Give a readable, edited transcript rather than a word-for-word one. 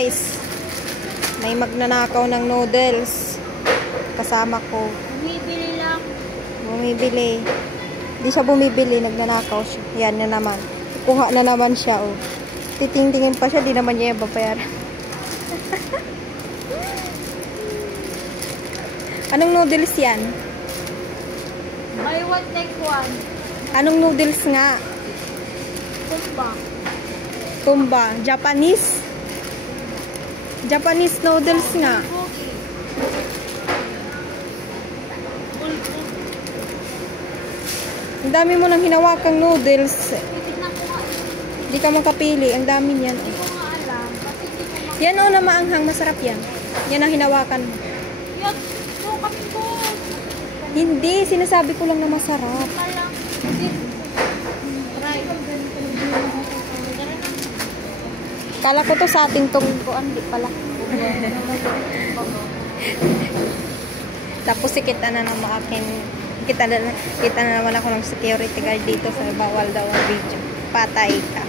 guys. May magnanakaw ng noodles. Kasama ko. Bumibili lang. Bumibili. Hindi siya bumibili, nagnanakaw siya. Yan na naman. Kuha na naman siya, oh. Titingtingin pa siya, di naman niya yung babayaran. Anong noodles yan? Buy one, take one. Anong noodles nga? Tumba. Tumba. Japanese? Japanese noodles nga. Ang dami mo nang hinawakang noodles. Hindi ka makapili. Ang dami niyan. Hindi ko nga alam. Kasi hindi ko makapili. Yan o na maanghang. Masarap yan. Yan ang hinawakan mo. Yan. So, kami ko. Hindi. Sinasabi ko lang na masarap. Palang. Try. Kala ko to sa ating tungkuan. Hindi pala. Tapos kita na naman akin. Kita na naman ako ng security guard dito sa bawal daw ang video. Patay ka.